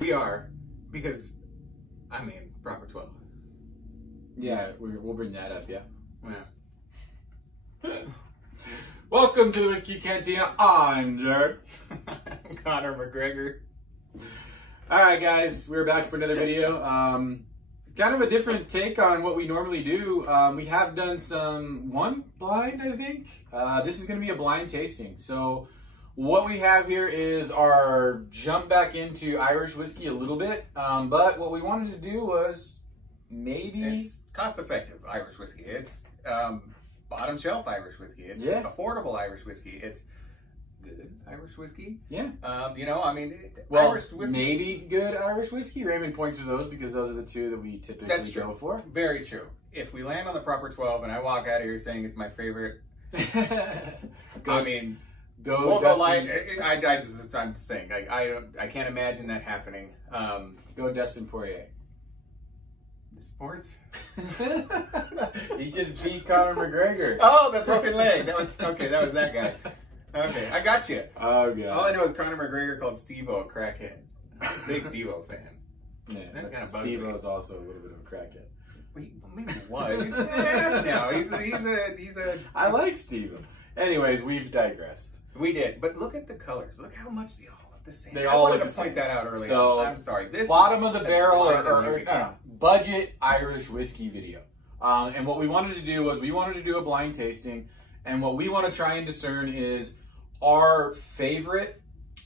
We are, because, I mean, proper 12. Yeah, we'll bring that up, yeah. Yeah. Welcome to the Whiskey Cantina. I'm Jared. I'm Conor McGregor. Alright guys, we're back for another video. Kind of a different take on what we normally do. We have done one blind, I think. This is going to be a blind tasting. So what we have here is our jump back into Irish whiskey a little bit. But what we wanted to do was maybe... It's cost-effective Irish whiskey. It's bottom shelf Irish whiskey. It's affordable Irish whiskey. It's good Irish whiskey. Yeah. You know, I mean, Irish whiskey. Maybe good Irish whiskey. Raymond points to those because those are the two that we typically go for. Very true. If we land on the proper 12 and I walk out of here saying it's my favorite, I mean, go Dustin. I'm just saying, I can't imagine that happening. Go Dustin Poirier. The sports? He just beat Conor McGregor. Oh, the broken leg. That was okay. That was that guy. Okay, I got you. Oh god. All I know is Conor McGregor called Steve-O a crackhead. Big Steve-O fan. Yeah, that kind of Steve-O is also a little bit of a crackhead. Maybe he was. He's an ass now. He's a. I like Steve-O. Anyways, we've digressed. We did, but look at the colors. Look how much they all look the same. They all look the same. Point that out earlier. So I'm sorry. This bottom of the barrel or budget Irish whiskey video. And what we wanted to do was we wanted to do a blind tasting, and what we want to try and discern is our favorite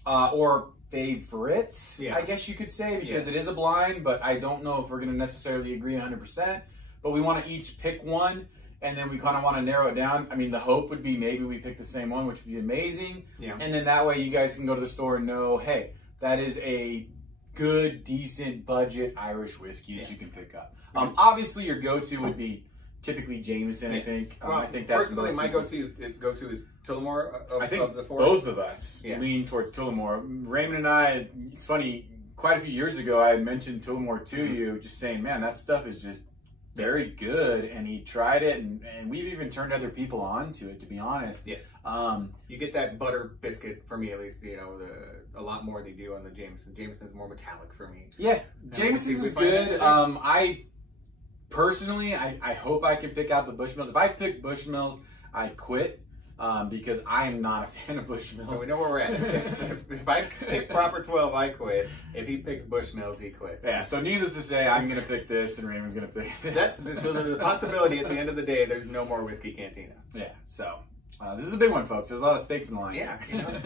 or favorites, I guess you could say, because it is a blind, but I don't know if we're going to necessarily agree 100%. But we want to each pick one, and then we kind of want to narrow it down. I mean, the hope would be maybe we pick the same one, which would be amazing. Yeah. And then that way you guys can go to the store and know, hey, that is a good, decent, budget Irish whiskey that you can pick up. Obviously, your go-to would be typically Jameson, I think. I think that's personally my go-to is Tullamore I think of the four. Both of us lean towards Tullamore. Raymond and I, it's funny, quite a few years ago, I had mentioned Tullamore to you, just saying, man, that stuff is just very good, and he tried it, and we've even turned other people on to it, to be honest. Yes. You get that butter biscuit, for me at least, you know, a lot more they do on the Jameson. Jameson's more metallic for me. Yeah, Jameson's is good. I personally, I hope I can pick out the Bushmills. If I pick Bushmills, I quit. Because I am not a fan of Bushmills. So we know where we're at. If I pick proper 12, I quit. If he picks Bushmills, he quits. Yeah, so needless to say, I'm going to pick this and Raymond's going to pick this. So there's a possibility at the end of the day, there's no more Whiskey Cantina. Yeah, so this is a big one, folks. There's a lot of stakes in the line. Yeah. You know.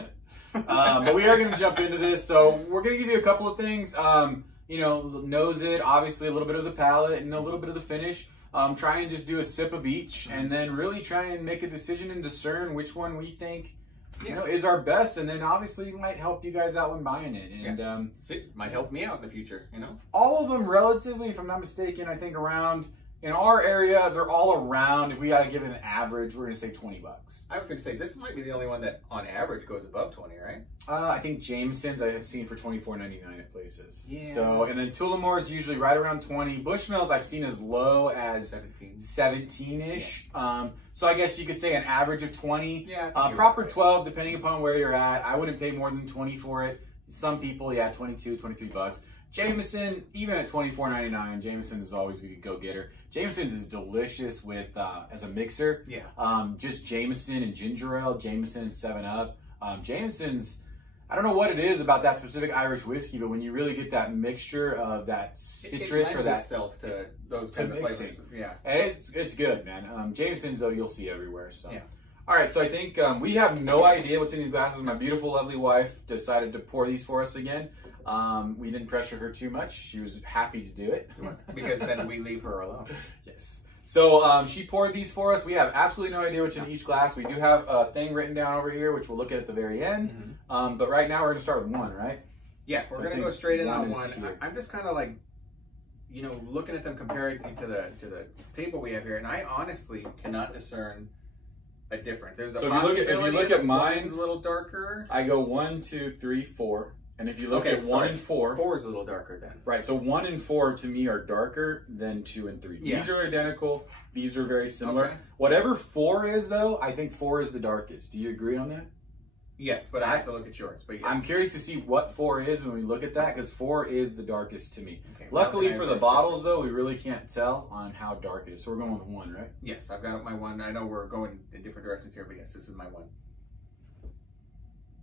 But we are going to jump into this. So we're going to give you a couple of things. You know, nose it, obviously a little bit of the palate and a little bit of the finish. Try and just do a sip of each, and then really try and make a decision and discern which one we think, you know, is our best, and then obviously might help you guys out when buying it. And it might help me out in the future, you know. All of them relatively, if I'm not mistaken, I think around, in our area, they're all around, if we got to give it an average, we're going to say $20. I was going to say, this might be the only one that on average goes above 20, right? I think Jameson's I have seen for $24.99 at places. Yeah. So, and then Tullamore is usually right around 20. Bushmills I've seen as low as 17-ish. Yeah. So I guess you could say an average of 20. Yeah. Proper 12, depending upon where you're at. I wouldn't pay more than 20 for it. Some people, yeah, 22, 23 bucks. Jameson, even at $24.99, Jameson is always a good go-getter. Jameson's is delicious with as a mixer. Yeah. Just Jameson and ginger ale, Jameson and 7-Up. Jameson's, I don't know what it is about that specific Irish whiskey, but when you really get that mixture of that citrus or that itself to those kind of flavors. Yeah. And it's good, man. Jameson's though you'll see everywhere. So. Yeah. All right, so I think we have no idea what's in these glasses. My beautiful, lovely wife decided to pour these for us again. We didn't pressure her too much. She was happy to do it. Because then we leave her alone. Yes. So she poured these for us. We have absolutely no idea what's in each glass. We do have a thing written down over here, which we'll look at the very end. But right now we're going to start with one, right? Yeah, we're going to go straight in on one. I'm just kind of like, you know, looking at them compared to the table we have here, and I honestly cannot discern a difference. There's a possibility if you look at mine, mine's a little darker. I go 1, 2, 3, 4. And if you look at 1 and 4, 4 is a little darker then. Right. So 1 and 4 to me are darker than 2 and 3. Yeah. These are identical. These are very similar. Okay. Whatever 4 is though, I think 4 is the darkest. Do you agree on that? Yes, but I have to look at yours. But yes. I'm curious to see what 4 is when we look at that, because 4 is the darkest to me. Okay, luckily for the bottles, though, we really can't tell on how dark it is. So we're going with 1, right? Yes, I've got my 1. I know we're going in different directions here, but yes, this is my 1.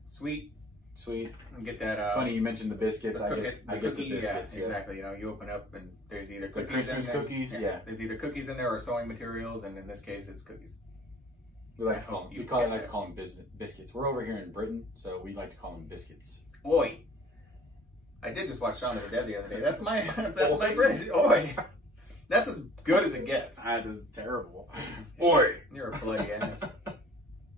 Sweet. Sweet. And get that. It's funny you mentioned the biscuits. I get the biscuits. Yeah, exactly. You know, you open up and there's either cookies. Christmas cookies. Yeah. There's either cookies in there or sewing materials, and in this case, it's cookies. We like to call them. We like to call them biscuits. We're over here in Britain, so we like to call them biscuits. Oi. I did just watch Shaun of the Dead the other day. That's my my British. Oi. That's as good as it gets. That is terrible. Oi. You're a bloody ass.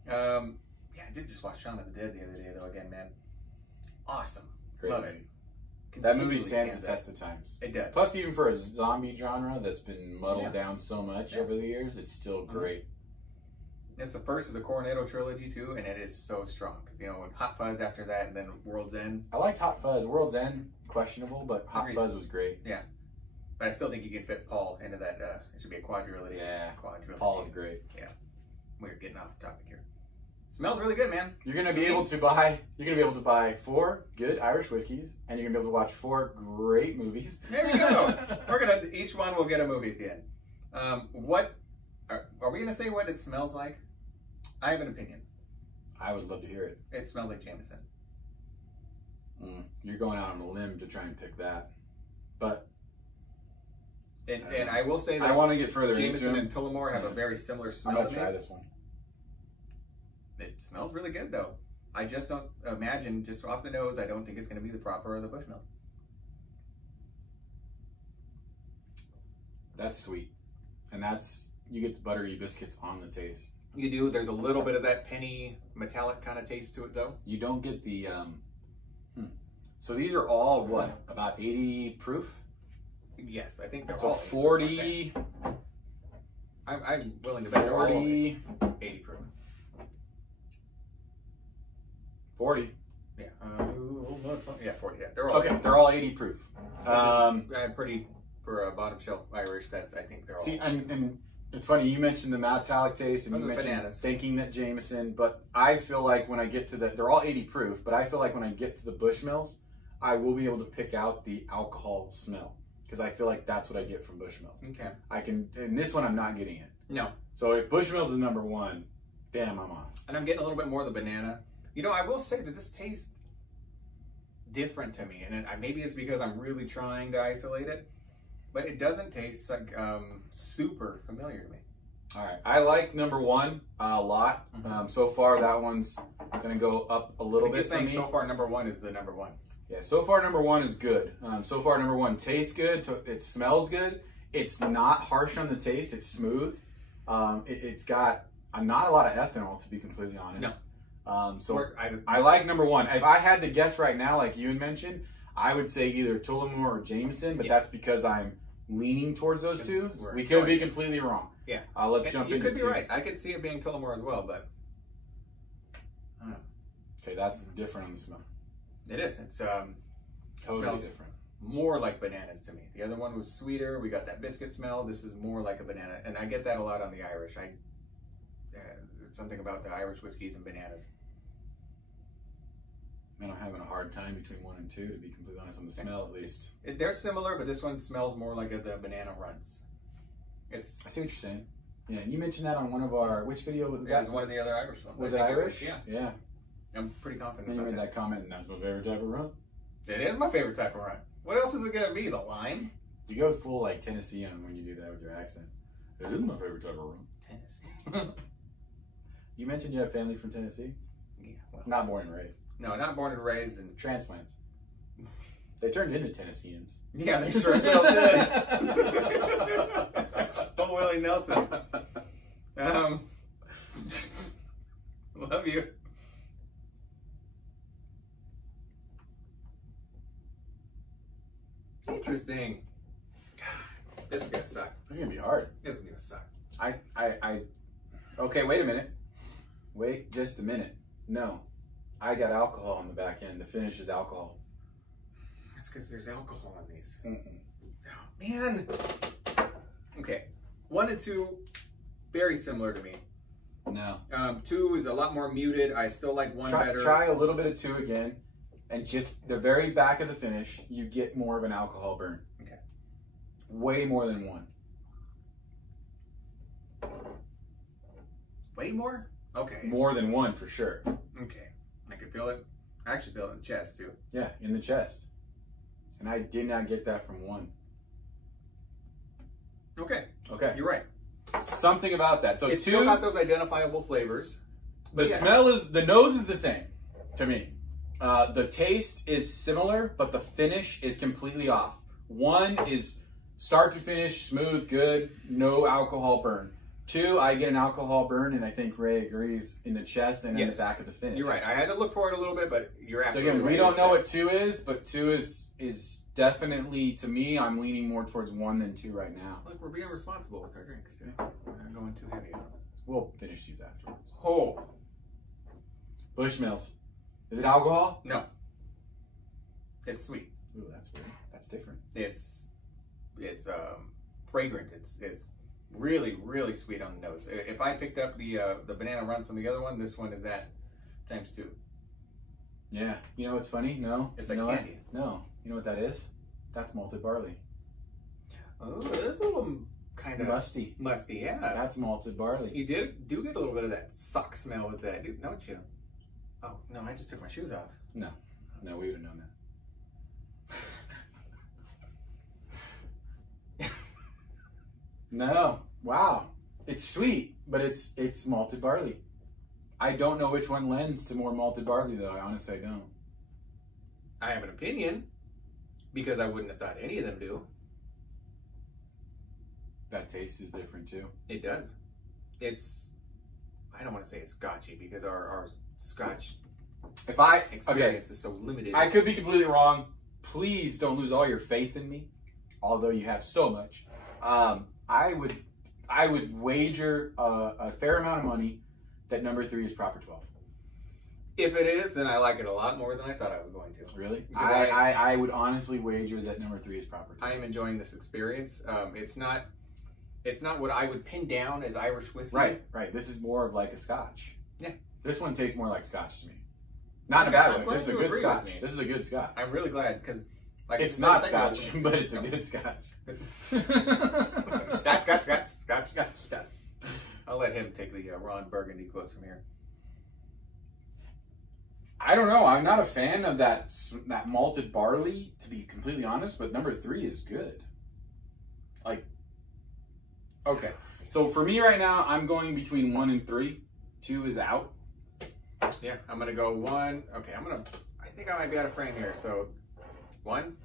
Yeah, I did just watch Shaun of the Dead the other day, though. Again, man, awesome. Great. Love it. That movie stands the test of times. It does. Plus, even for a zombie genre that's been muddled down so much over the years, it's still great. It's the first of the Cornetto trilogy too, and it is so strong. Because, you know, when Hot Fuzz after that, and then World's End. I liked Hot Fuzz. World's End, questionable, but Hot Fuzz was great. Yeah. But I still think you can fit Paul into that. It should be a quadrilogy. Yeah. Quadrilogy. Paul is great. Yeah. We're getting off topic here. Smells really good, man. You're gonna be able to buy 4 good Irish whiskeys, and you're gonna be able to watch 4 great movies. There we go. Each one will get a movie at the end. What are we gonna say? What it smells like? I have an opinion. I would love to hear it. It smells like Jameson. You're going out on a limb to try and pick that, but and I will say that I want to get further. Jameson and Tullamore have a very similar smell. I'm gonna try this one. It smells really good, though. I just don't imagine, just off the nose, I don't think it's going to be the proper or the Bushmill. That's sweet. And you get the buttery biscuits on the taste. You do. There's a little bit of that penny metallic kind of taste to it, though. You don't get the, So these are all, what, about 80 proof? Yes, I think they're so all 40. I'm willing to bet they're all 80 proof. 40. Yeah. Yeah, 40. Yeah, they're all okay. They're all 80 proof. Pretty for a bottom shelf Irish. I think they're all. See, and it's funny you mentioned the metallic taste, and you mentioned bananas. Thinking that Jameson, but I feel like when I get to they're all 80 proof. But I feel like when I get to the Bushmills, I will be able to pick out the alcohol smell because I feel like that's what I get from Bushmills. Okay. I can. In this one, I'm not getting it. No. So if Bushmills is number 1, damn, I'm off. And I'm getting a little bit more of the banana. You know, I will say that this tastes different to me, and maybe it's because I'm really trying to isolate it, but it doesn't taste like super familiar to me. All right, I like number 1 a lot. So far, that one's gonna go up a little bit. Saying so far, number 1 is the number 1. Yeah, so far number 1 is good. So far, number 1 tastes good. It smells good. It's not harsh on the taste. It's smooth. It's got not a lot of ethanol, to be completely honest. No. I like number 1. If I had to guess right now, like you had mentioned, I would say either Tullamore or Jameson, but that's because I'm leaning towards those two. We could be completely wrong. Yeah. Let's jump into You could be right. I could see it being Tullamore as well, but okay, that's different on the smell. It is. It's totally different. More like bananas to me. The other one was sweeter. We got that biscuit smell. This is more like a banana, and I get that a lot on the Irish. Something about the Irish whiskeys and bananas. Man, I'm having a hard time between 1 and 2, to be completely honest, on the smell at least. They're similar, but this one smells more like the banana runs. I see what you're saying. Yeah, you mentioned that on one of our, which video was that? It was one of the other Irish ones. Was it Irish? Yeah. I'm pretty confident. Then you made that comment, and that's my favorite type of rum. It is my favorite type of rum. What else is it going to be? The lime? You go full like Tennessean when you do that with your accent. It is my favorite type of rum. Tennessee. You mentioned you have family from Tennessee? Yeah. Well, not born and raised. No, not born and raised. And transplants. They turned into Tennesseans. Yeah, they sure still did. Oh, Willie Nelson. Love you. Interesting. God, this is gonna suck. This is gonna be hard. This is gonna suck. Okay, wait a minute. Wait just a minute. No. I got alcohol on the back end. The finish is alcohol. That's because there's alcohol on these. Mm-mm. Oh, man. Okay. 1 and 2, very similar to me. No. 2 is a lot more muted. I still like 1 better. Try a little bit of 2 again, and just the very back of the finish, you get more of an alcohol burn. Okay. Way more than 1. Way more? Okay. More than 1 for sure. Okay. I can feel it. I actually feel it in the chest too. Yeah, in the chest. And I did not get that from 1. Okay. Okay. You're right. Something about that. So It's 2 still got those identifiable flavors. The smell is, the nose is the same to me. The taste is similar, but the finish is completely off. 1 is start to finish, smooth, good, no alcohol burn. 2, I get an alcohol burn, and I think Ray agrees, in the chest and in the back of the finish. You're right. I had to look for it a little bit, but you're absolutely right. So again, right. we don't know what 2 is, but 2 is definitely, to me, I'm leaning more towards 1 than 2 right now. Look, we're being responsible with our drinks today. We're not going too heavy on it. We'll finish these afterwards. Oh. Bushmills. Is it alcohol? No. It's sweet. Ooh, that's weird. That's different. It's fragrant. It's really, really sweet on the nose. If I picked up the banana runts on the other one, this one is that times 2. Yeah. You know what's funny? No. It's like candy. No. You know what that is? That's malted barley. Oh, it is a little kind of musty. Musty, yeah. That's malted barley. You do get a little bit of that sock smell with that, don't you? Oh, no, I just took my shoes off. No. No, we would have known that. No. Wow. It's sweet, but it's malted barley. I don't know which one lends to more malted barley, though. I honestly don't. I have an opinion, because I wouldn't have thought any of them do. That taste is different, too. It does. I don't want to say it's scotchy, because our Scotch experience is so limited. I could be completely wrong. Please don't lose all your faith in me, although you have so much. I would wager a fair amount of money that number 3 is proper 12. If it is, then I like it a lot more than I thought I was going to. Really? I would honestly wager that number 3 is proper 12. I am enjoying this experience. It's not what I would pin down as Irish whiskey. Right. This is more of like a Scotch. Yeah. This one tastes more like Scotch to me. Not in a bad way. This is a good Scotch. This is a good Scotch. I'm really glad, because it's not Scotch, but it's a good Scotch. Scotch. I'll let him take the Ron Burgundy quotes from here. I don't know. I'm not a fan of that malted barley, to be completely honest, but number 3 is good. Like, okay. So for me right now, I'm going between 1 and 3. 2 is out. Yeah, I'm going to go 1. Okay, I think I might be out of frame here. So 1,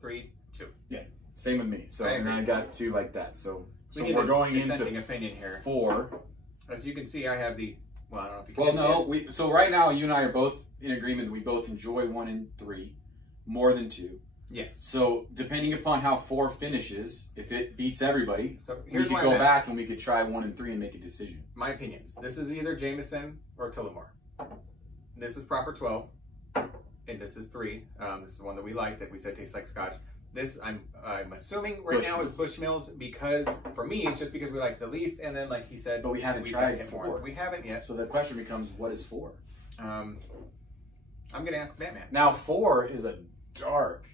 3, 2. Yeah, same with me. So and I got 2 like that. So we're going into opinion here. 4. As you can see, I have the, well, I don't know if you can see it. So right now, you and I are both in agreement that we both enjoy 1 and 3 more than 2. Yes. So depending upon how 4 finishes, if it beats everybody, so we could go back and we could try 1 and 3 and make a decision. My opinions. This is either Jameson or Tullamore. This is proper 12, and this is 3. This is the one that we like, that we said tastes like Scotch. This, I'm assuming right now is Bushmills, because for me, it's just because we like the least, and then like he said, but we haven't tried 4. We haven't yet. So the question becomes, what is 4? I'm gonna ask Batman. Now 4 is a dark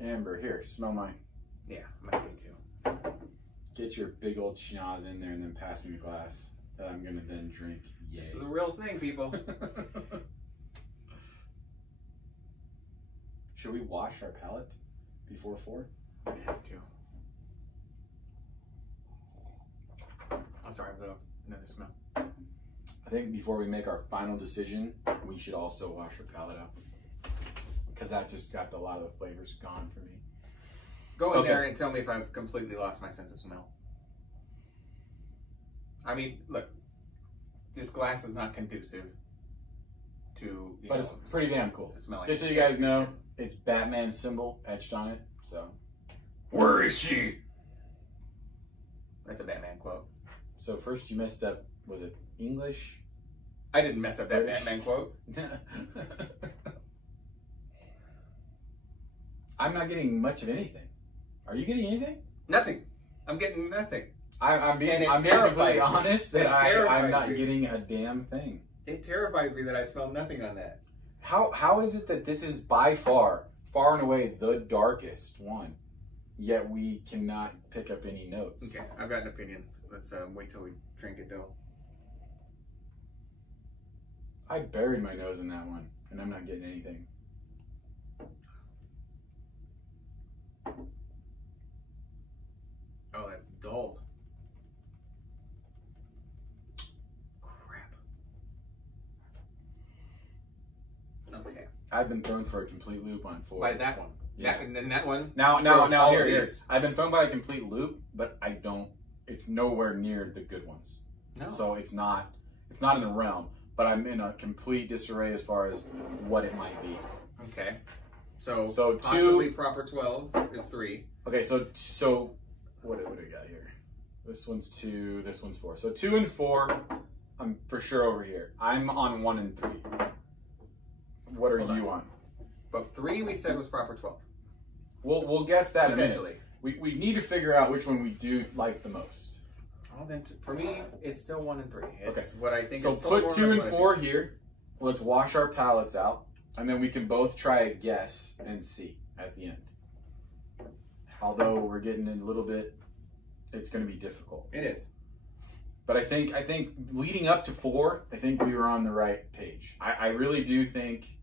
amber. Here, smell mine. Yeah, might be too. Get your big old schnoz in there and then pass me a glass that I'm gonna then drink. Yay. This is the real thing, people. Should we wash our palate before 4? We have to. I'm sorry, I've got another smell. I think before we make our final decision, we should also wash our palate out, because that just got a lot of the flavors gone for me. Go in there and tell me if I've completely lost my sense of smell. I mean, look, this glass is not conducive to, but it's pretty damn cool. Smelling. Just so you guys know, it's Batman's symbol etched on it. So, where is she? That's a Batman quote. So first you messed up. Was it English? I didn't mess up that Batman quote. I'm not getting much of anything. Are you getting anything? Nothing. I'm getting nothing. I'm being completely honest that I'm not getting a damn thing. It terrifies me that I smell nothing on that. How is it that this is by far and away the darkest one, yet we cannot pick up any notes? Okay, I've got an opinion. Let's wait till we drink it though. I buried my nose in that one, and I'm not getting anything. Oh, that's dull. Crap. Okay. I've been thrown for a complete loop on 4. By that one. Yeah. And then that one. Now, here. I've been thrown by a complete loop, but I don't. It's nowhere near the good ones. No. So it's not in the realm. But I'm in a complete disarray as far as what it might be. Okay. So possibly possibly proper 12 is 3. Okay, so what do we got here? This one's 2, this one's 4. So 2 and 4, I'm for sure over here. I'm on 1 and 3. What are you on? But 3 we said was proper 12. We'll guess that potentially. We need to figure out which one we do like the most. Well, then for me, it's still 1 and 3. It's okay. What I think. So is put 2 and 4 here. Let's wash our palates out, and then we can both try a guess and see at the end. Although we're getting a little bit, it's going to be difficult. It is. But I think leading up to 4, I think we were on the right page. I really do think.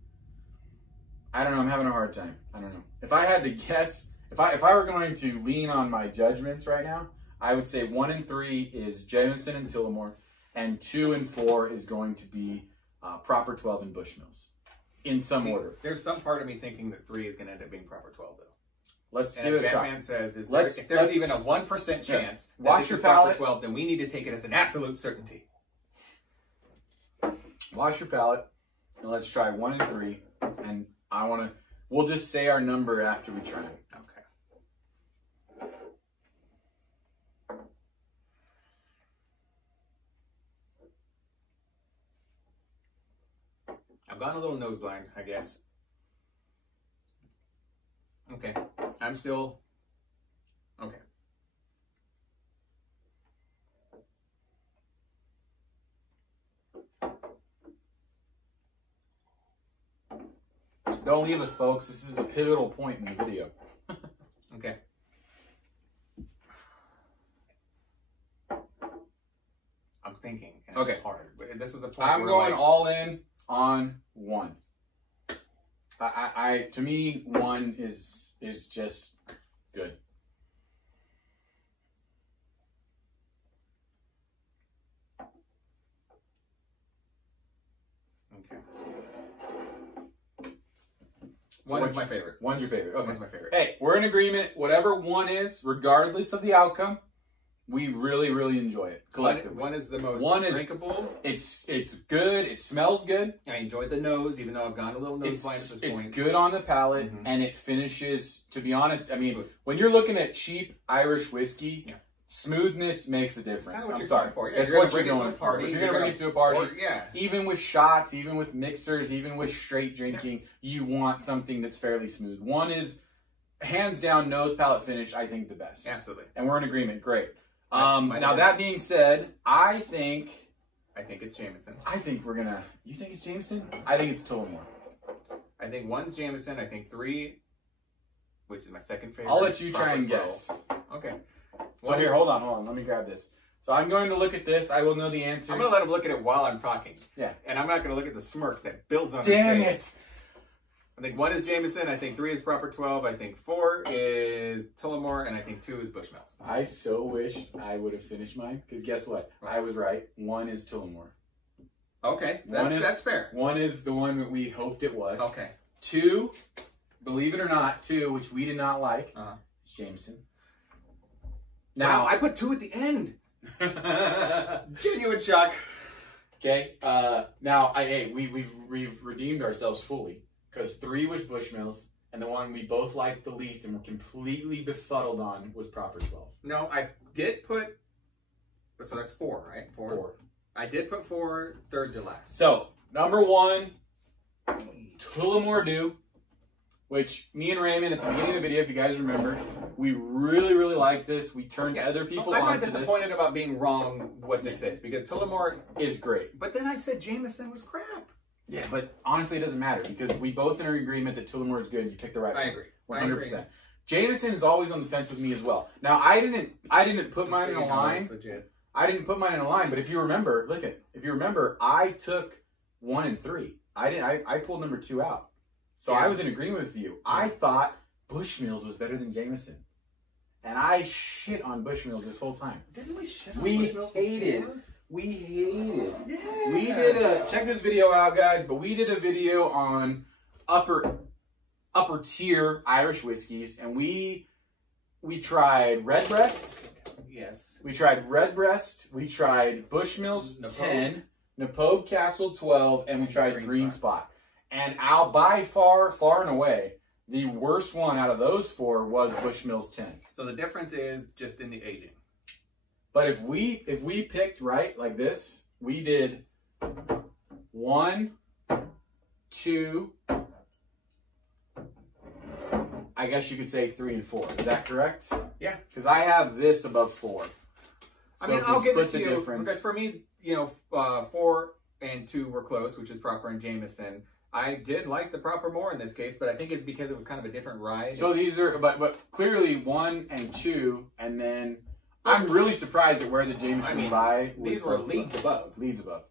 I don't know. I'm having a hard time. I don't know. If I had to guess, if I were going to lean on my judgments right now, I would say 1 and 3 is Jameson and Tullamore, and 2 and 4 is going to be proper 12 and Bushmills, in some order. There's some part of me thinking that 3 is going to end up being proper 12, though. Let's give it a shot. Batman says, if there's even a 1% chance that wash this your is proper palate. 12, then we need to take it as an absolute certainty. Wash your palate, and let's try 1 and 3, and we'll just say our number after we try it. Okay. I've gotten a little nose blind, I guess. Okay. I'm still... Okay. Don't leave us, folks. This is a pivotal point in the video. Okay. I'm thinking. And it's hard. This is the point. I'm going all in on 1. To me, 1 is just good. Okay. 1 is my favorite. 1's your favorite. Okay. 1's my favorite. Hey, we're in agreement. Whatever 1 is, regardless of the outcome, we really, really enjoy it collectively. 1 is the most drinkable. It's good. It smells good. I enjoyed the nose, even though I've gone a little nose blind at this point. It's good on the palate, and it finishes. To be honest, I mean, when you're looking at cheap Irish whiskey, smoothness makes a difference. I'm sorry for. That's what you're going for. If you're going to bring it to a party, yeah. Even with shots, even with mixers, even with straight drinking, you want something that's fairly smooth. 1 is hands down nose palate finish. I think the best. Absolutely, and we're in agreement. Great. Now that being said, I think it's Jameson. I think we're gonna. You think it's Jameson? I think it's Tullamore. I think 1's Jameson. I think 3, which is my second favorite. I'll let you try and guess. Okay. So here, hold on. Let me grab this. So I'm going to look at this. I will know the answers. I'm gonna let him look at it while I'm talking. Yeah. And I'm not gonna look at the smirk that builds on Damn his face. it! I think 1 is Jameson, I think 3 is proper 12, I think 4 is Tullamore, and I think 2 is Bushmills. I so wish I would have finished mine, because guess what? I was right. 1 is Tullamore. Okay, that's fair. 1 is the one that we hoped it was. Okay. 2, believe it or not, 2, which we did not like, is Jameson. Now, wow, I put 2 at the end. Genuine shock. Okay, now, we've redeemed ourselves fully. Because 3 was Bushmills, and the one we both liked the least and were completely befuddled on was proper 12. No, I did put, so that's 4, right? 4. I did put 4 third to last. So, number 1, Tullamore Dew. which me and Raymond at the beginning of the video, if you guys remember, we really, really like this. We turned other people I'm onto not disappointed about being wrong what this is, because Tullamore is great. But then I said Jameson was crap. Yeah, but honestly, it doesn't matter because we both are in agreement that Tullamore is good. And you picked the right one. I agree. 100%. Jameson is always on the fence with me as well. Now, I didn't put mine in a line. I didn't put mine in a line, but if you remember, I took 1 and 3. I pulled number 2 out. So I was in agreement with you. I thought Bushmills was better than Jameson. And I shit on Bushmills this whole time. Didn't we shit on Bushmills before? We hated. Yes. We did check this video out, guys, but we did a video on upper tier Irish whiskeys, and we tried Redbreast. Yes. We tried Redbreast. We tried Bushmills 10, Napogue Castle 12, and we tried Green Spot. And by far and away, the worst one out of those 4 was Bushmills 10. So the difference is just in the aging. But if we picked right like this, we did 1, 2, I guess you could say 3 and 4. Is that correct? Yeah. Because I have this above 4. So I mean, I'll give it to you because for me, 4 and 2 were close, which is proper and Jameson. I did like the proper more in this case, but I think it's because it was kind of a different ride. So these are, but clearly 1 and 2, and then I'm really surprised at where the Jameson by. These were leagues above. Leagues above.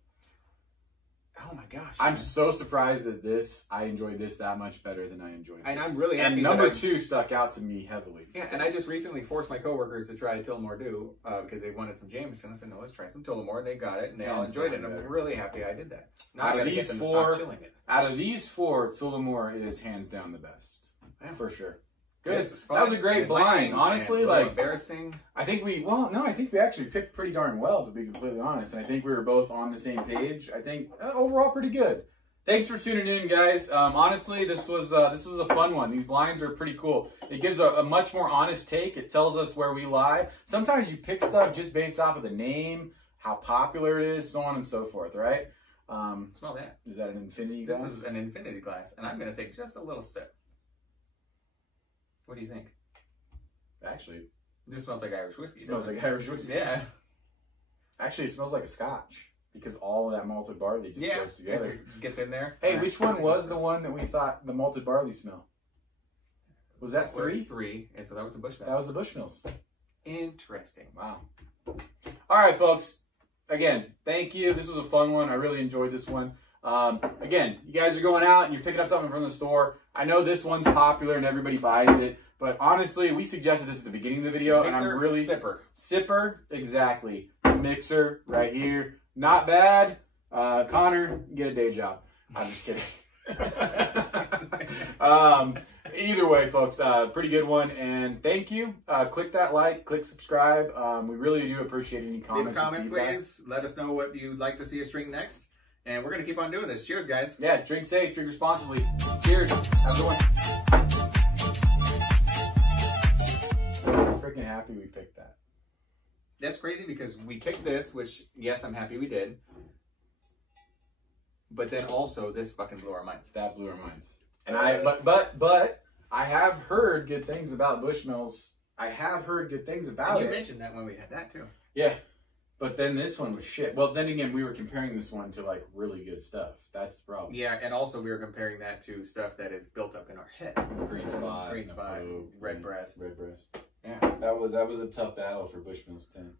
Oh my gosh! I'm so surprised that I enjoyed this that much better than I enjoyed this. And I'm really happy. And number 2 stuck out to me heavily. Yeah, and I just recently forced my coworkers to try Tullamore Dew because they wanted some Jameson. I said, no, let's try some Tullamore. And they got it, and they all enjoyed it. And I'm really happy I did that. Now I got to get them to stop chilling it. Out of these 4, Tullamore is hands down the best. Yeah. For sure. Good. This was fun. That was a great blind. Honestly, like embarrassing. I think we actually picked pretty darn well, to be completely honest. And I think we were both on the same page. I think overall pretty good. Thanks for tuning in, guys. Honestly, this was a fun one. These blinds are pretty cool. It gives a much more honest take. It tells us where we lie. Sometimes you pick stuff just based off of the name, how popular it is, so on and so forth, right? Smell that. Is that an infinity glass? This is an infinity glass, and I'm going to take just a little sip. What do you think? Actually, this smells like Irish whiskey. It smells like Irish whiskey. Yeah. Actually, it smells like a Scotch because all of that malted barley just goes together. It just gets in there. Hey, which one was the one that we thought the malted barley smell? Was that 3? Was 3, and so that was the Bushmills. That was the Bushmills. Interesting. Wow. All right, folks. Again, thank you. This was a fun one. I really enjoyed this one. Again, you guys are going out and you're picking up something from the store. I know this one's popular and everybody buys it, but honestly, we suggested this at the beginning of the video, Mixer, and I'm really sipper, exactly. Mixer right here, not bad. Connor, get a day job. I'm just kidding. Either way, folks, pretty good one, and thank you. Click that like, click subscribe. We really do appreciate any comments. Leave a comment, please. Let us know what you'd like to see us drink next. And we're going to keep on doing this. Cheers, guys. Yeah, drink safe, drink responsibly. Cheers. Have a good one. So freaking happy we picked that. That's crazy because we picked this, which, yes, I'm happy we did. But then also, this fucking blew our minds. That blew our minds. And but I have heard good things about Bushmills. I have heard good things about it. You mentioned that when we had that, too. Yeah. But then this one was shit. Well, then again, we were comparing this one to, like, really good stuff. That's the problem. Yeah, and also we were comparing that to stuff that is built up in our head. Green Spot, Redbreast. Redbreast. Yeah. That was a tough battle for Bushmills 10.